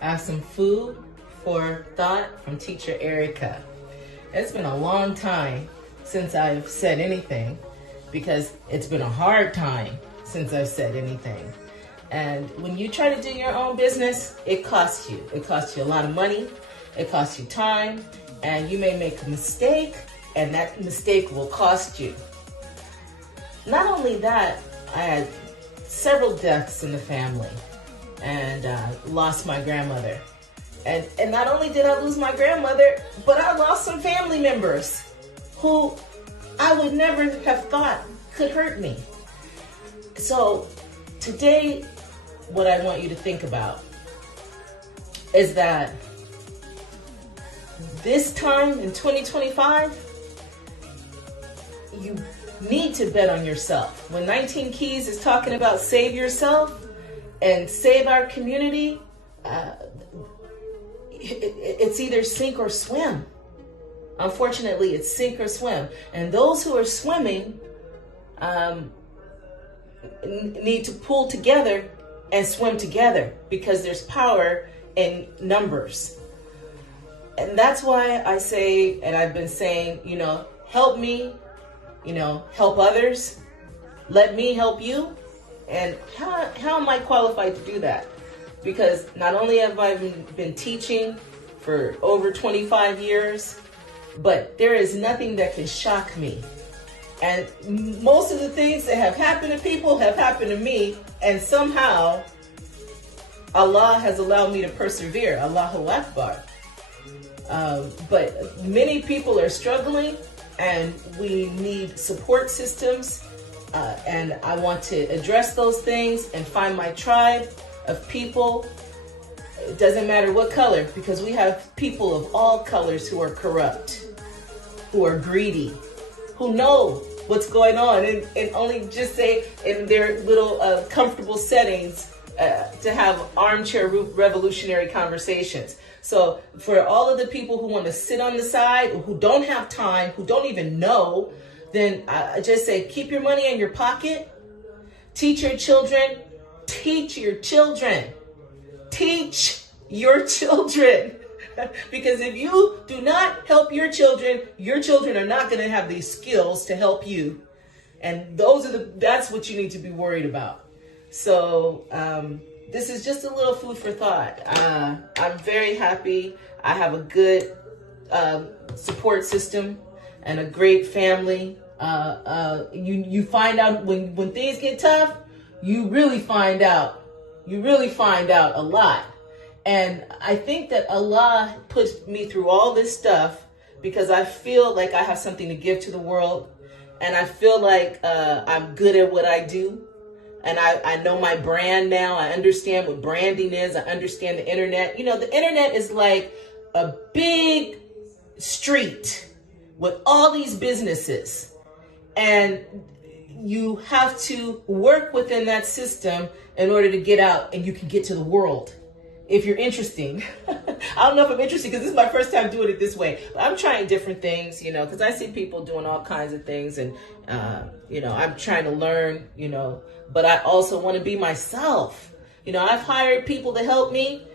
I have some food for thought from teacher Erica. It's been a long time since I've said anything because it's been a hard time since I've said anything. And when you try to do your own business, it costs you. It costs you a lot of money, it costs you time, and you may make a mistake, and that mistake will cost you. Not only that, I had several deaths in the family and lost my grandmother. And not only did I lose my grandmother, but I lost some family members who I would never have thought could hurt me. So today, what I want you to think about is that this time in 2025, you need to bet on yourself. When 19 Keys is talking about save yourself and save our community, it's either sink or swim. Unfortunately, it's sink or swim. And those who are swimming need to pull together and swim together because there's power in numbers. And that's why I say, and I've been saying, help me, help others. Let me help you. And how am I qualified to do that? Because not only have I been teaching for over 25 years, but there is nothing that can shock me. And most of the things that have happened to people have happened to me, and somehow Allah has allowed me to persevere. Allahu Akbar. But many people are struggling, and we need support systems, and I want to address those things and find my tribe of people. It doesn't matter what color, because we have people of all colors who are corrupt, who are greedy, who know what's going on, and only just say in their little comfortable settings to have armchair revolutionary conversations. So for all of the people who want to sit on the side, or who don't have time, who don't even know, then I just say keep your money in your pocket, teach your children. Teach your children. Teach your children. Because if you do not help your children are not going to have these skills to help you. And that's what you need to be worried about. So this is just a little food for thought. I'm very happy. I have a good support system and a great family. You find out when things get tough, you really find out a lot. And I think that Allah puts me through all this stuff because I feel like I have something to give to the world. And I feel like I'm good at what I do. And I know my brand now. I understand what branding is. I understand the internet. The internet is like a big street with all these businesses. And you have to work within that system in order to get out, and you can get to the world if you're interesting. I don't know if I'm interested because this is my first time doing it this way, but I'm trying different things, because I see people doing all kinds of things, and I'm trying to learn, but I also want to be myself. I've hired people to help me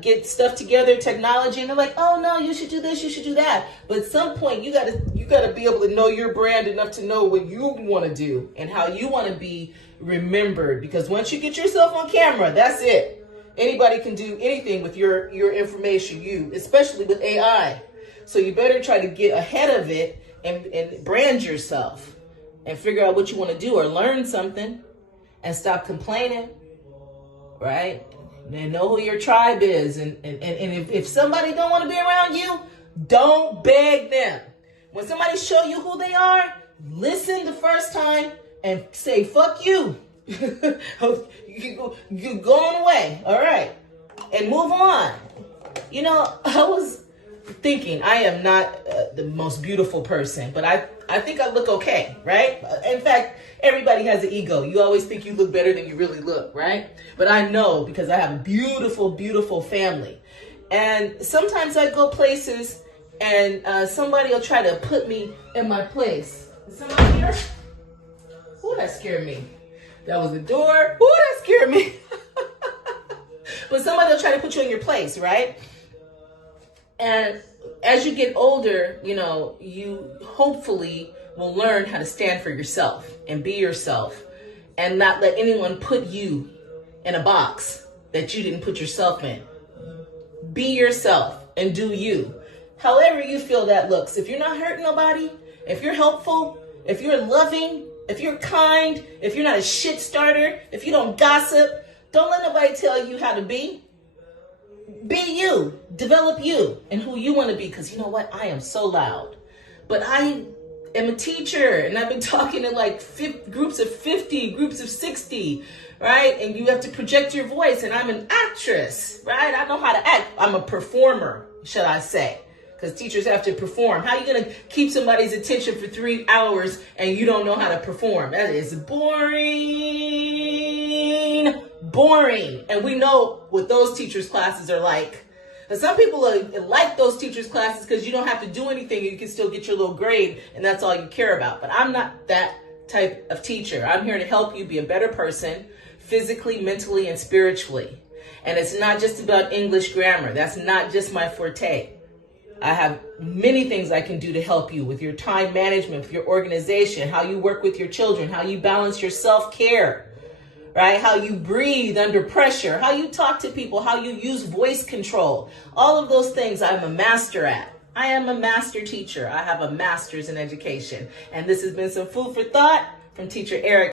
get stuff together, technology, and they're like, oh no, you should do this, you should do that. But at some point, you gotta be able to know your brand enough to know what you want to do and how you want to be remembered. Because once you get yourself on camera, that's it. Anybody can do anything with your information, especially with AI. So you better try to get ahead of it and brand yourself and figure out what you want to do or learn something and stop complaining, right? And know who your tribe is. And if somebody don't want to be around you, don't beg them. When somebody show you who they are, listen the first time and say, fuck you. You're going away. All right. And move on. I was thinking I am not the most beautiful person, but I think I look okay, right? In fact, everybody has an ego. You always think you look better than you really look, right? But I know because I have a beautiful, beautiful family. And sometimes I go places and somebody will try to put me in my place. Is somebody here? Ooh, that scared me. That was the door. Ooh, that scared me. But somebody will try to put you in your place, right? And as you get older, you hopefully will learn how to stand for yourself and be yourself and not let anyone put you in a box that you didn't put yourself in. Be yourself and do you. However you feel that looks. If you're not hurting nobody, if you're helpful, if you're loving, if you're kind, if you're not a shit starter, if you don't gossip, don't let nobody tell you how to be. Be you. Develop you and who you want to be. Because you know what? I am so loud. But I am a teacher and I've been talking to like groups of 50, groups of 60, right? And you have to project your voice. And I'm an actress, right? I know how to act. I'm a performer, should I say. Because teachers have to perform. How are you going to keep somebody's attention for 3 hours and you don't know how to perform? That is boring. Boring. And we know what those teachers' classes are like. And some people like those teachers' classes because you don't have to do anything. You can still get your little grade and that's all you care about. But I'm not that type of teacher. I'm here to help you be a better person physically, mentally, and spiritually. And it's not just about English grammar. That's not just my forte. I have many things I can do to help you with your time management, with your organization, how you work with your children, how you balance your self-care, right? How you breathe under pressure, how you talk to people, how you use voice control. All of those things I'm a master at. I am a master teacher. I have a master's in education. And this has been some food for thought from Teacher Eric.